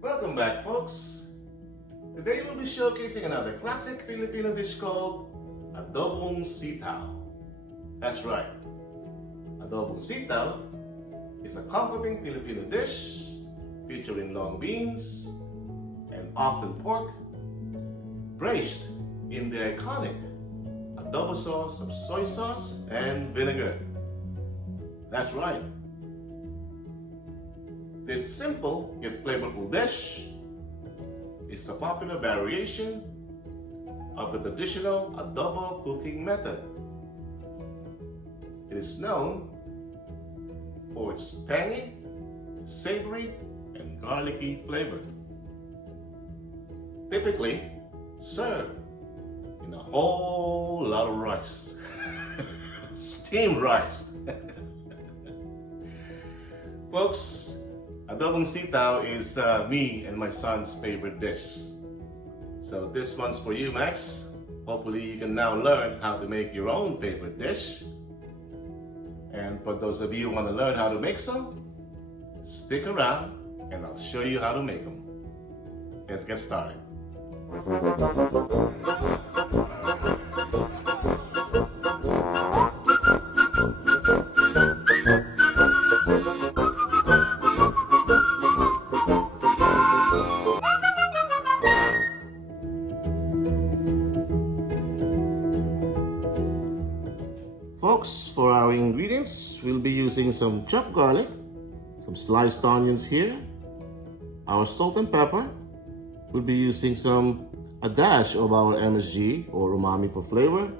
Welcome back, folks. Today we'll be showcasing another classic Filipino dish called Adobong Sitaw. That's right. Adobong Sitaw is a comforting Filipino dish featuring long beans and often pork, braised in the iconic adobo sauce of soy sauce and vinegar. That's right. This simple yet flavorful dish is a popular variation of the traditional adobo cooking method. It is known for its tangy, savory, and garlicky flavor. Typically served in a whole lot of rice. Steamed rice. Folks, Adobong Sitaw is me and my son's favorite dish. So this one's for you, Max. Hopefully you can now learn how to make your own favorite dish. And for those of you who want to learn how to make some, stick around and I'll show you how to make them. Let's get started. Folks, for our ingredients, we'll be using some chopped garlic, some sliced onions here, our salt and pepper. We'll be using a dash of our MSG or umami for flavor.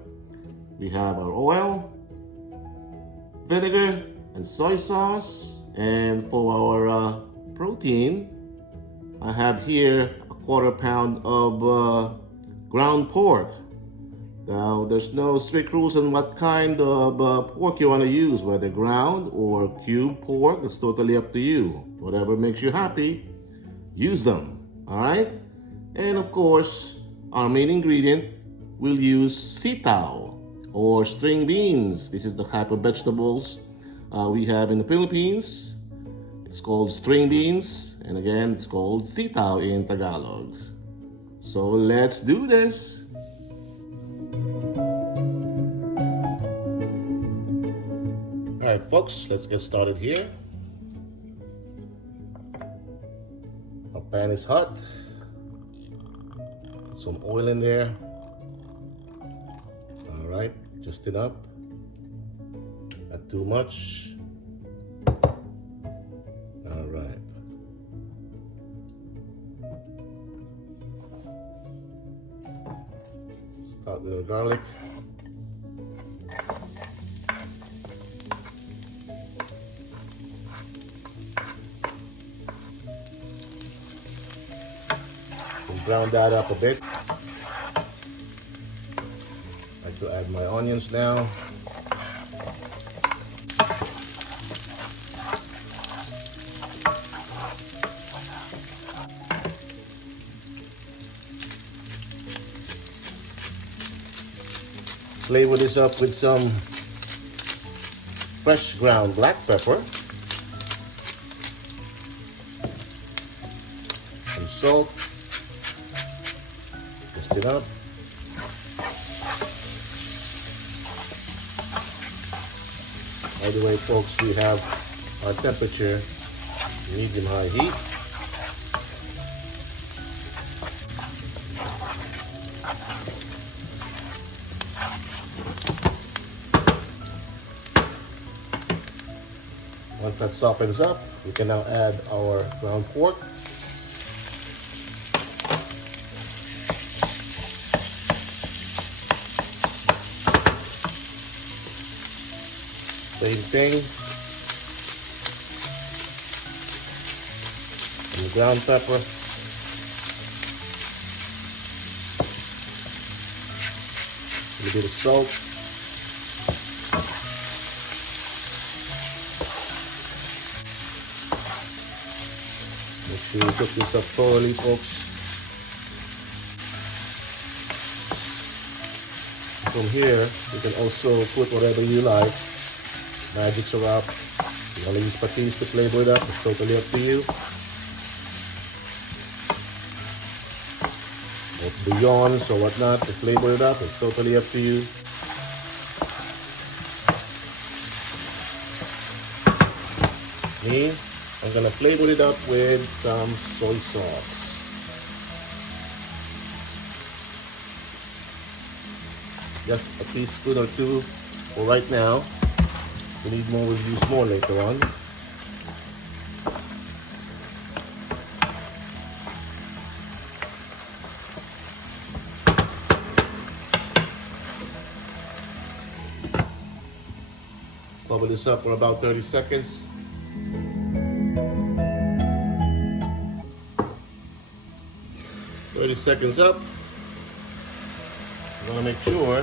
We have our oil, vinegar, and soy sauce. And for our protein, I have here a 1/4 pound of ground pork. Now, there's no strict rules on what kind of pork you want to use, whether ground or cube pork. It's totally up to you. Whatever makes you happy, use them. All right? And of course, our main ingredient, we'll use sitaw or string beans. This is the type of vegetables we have in the Philippines. It's called string beans, and again, it's called sitaw in Tagalog. So let's do this. All right, folks, let's get started here. Our pan is hot. Put some oil in there. All right, just enough. Not too much. All right. Start with our garlic. Brown that up a bit. I like to add my onions now. Flavor this up with some fresh ground black pepper, some salt. It up. By the way, folks, we have our temperature medium-high heat. Once that softens up, we can now add our ground pork. Same thing. And the ground pepper. A little bit of salt. Make sure you cook this up thoroughly, folks. From here, you can also put whatever you like. Magic syrup. You want to use patis to flavor it up, it's totally up to you. It's beyonds or whatnot to flavor it up. It's totally up to you. Me, I'm gonna flavor it up with some soy sauce. Just a teaspoon or two for right now. If you need more, we'll use more later on. Cover this up for about 30 seconds. Seconds up. I'm gonna make sure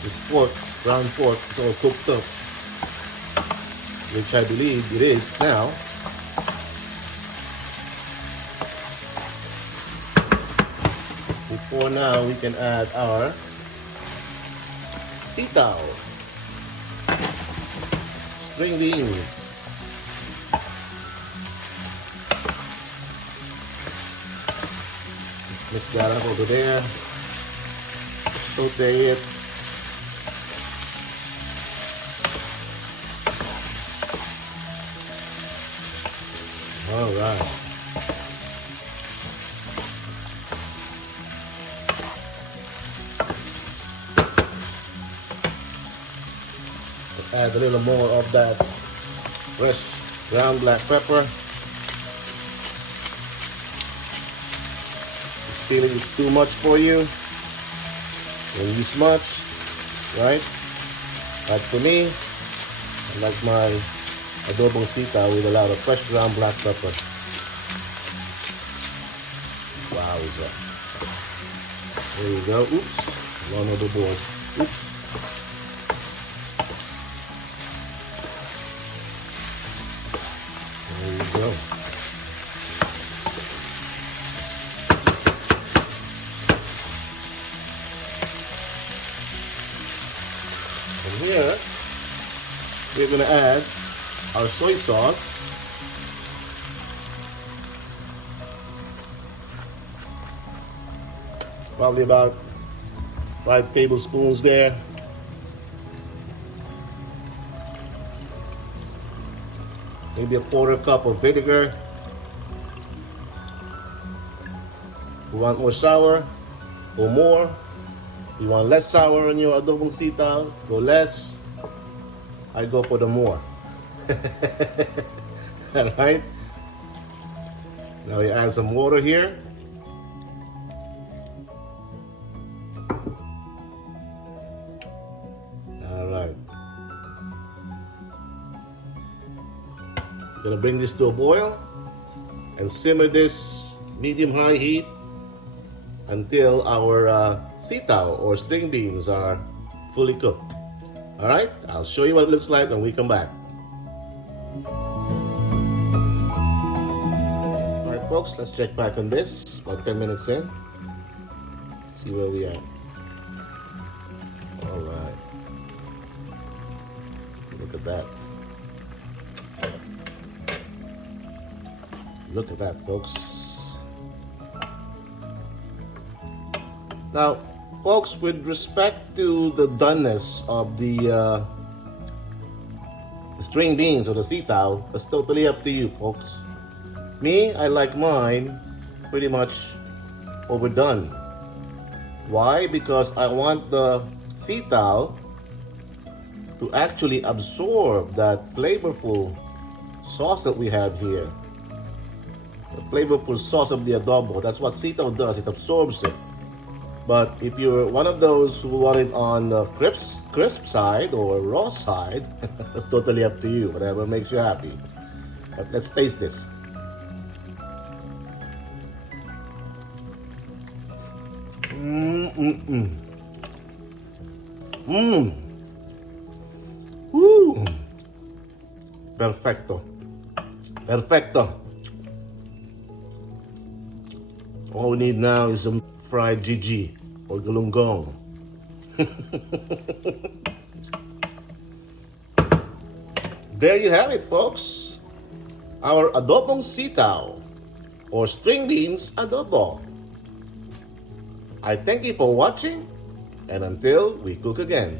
this pork, ground pork, is all cooked up, which I believe it is now. Before now, we can add our sitaw, string beans. Mix that up over there. Saute it. All right. Let's add a little more of that fresh ground black pepper. Feeling it's too much for you, don't use much, right? But for me, I like my adobong sitaw with a lot of fresh ground black pepper. Wow, is that? There you go. Oops, one of the balls. Oops. There you go. Here, we're going to add our soy sauce. Probably about 5 tablespoons there. Maybe a quarter cup of vinegar. If you want more sour, go more. You want less sour on your adobong sitaw, go less. I go for the more. Alright? Now you add some water here. Alright. Gonna bring this to a boil and simmer this medium-high heat until our sitaw or string beans are fully cooked. All right, I'll show you what it looks like when we come back. All right, folks, let's check back on this. About 10 minutes in. See where we are. All right. Look at that. Look at that, folks. Now, folks, with respect to the doneness of the string beans or the sitaw, it's totally up to you, folks. Me, I like mine pretty much overdone. Why? Because I want the sitaw to actually absorb that flavorful sauce that we have here. The flavorful sauce of the adobo. That's what sitaw does. It absorbs it. But if you're one of those who want it on the crisp side or raw side, that's totally up to you. Whatever makes you happy. But let's taste this. Woo! Perfecto. Perfecto. All we need now is some fried GG or galunggong. There you have it, folks. our Adobong Sitaw or string beans adobo. I thank you for watching, and until we cook again.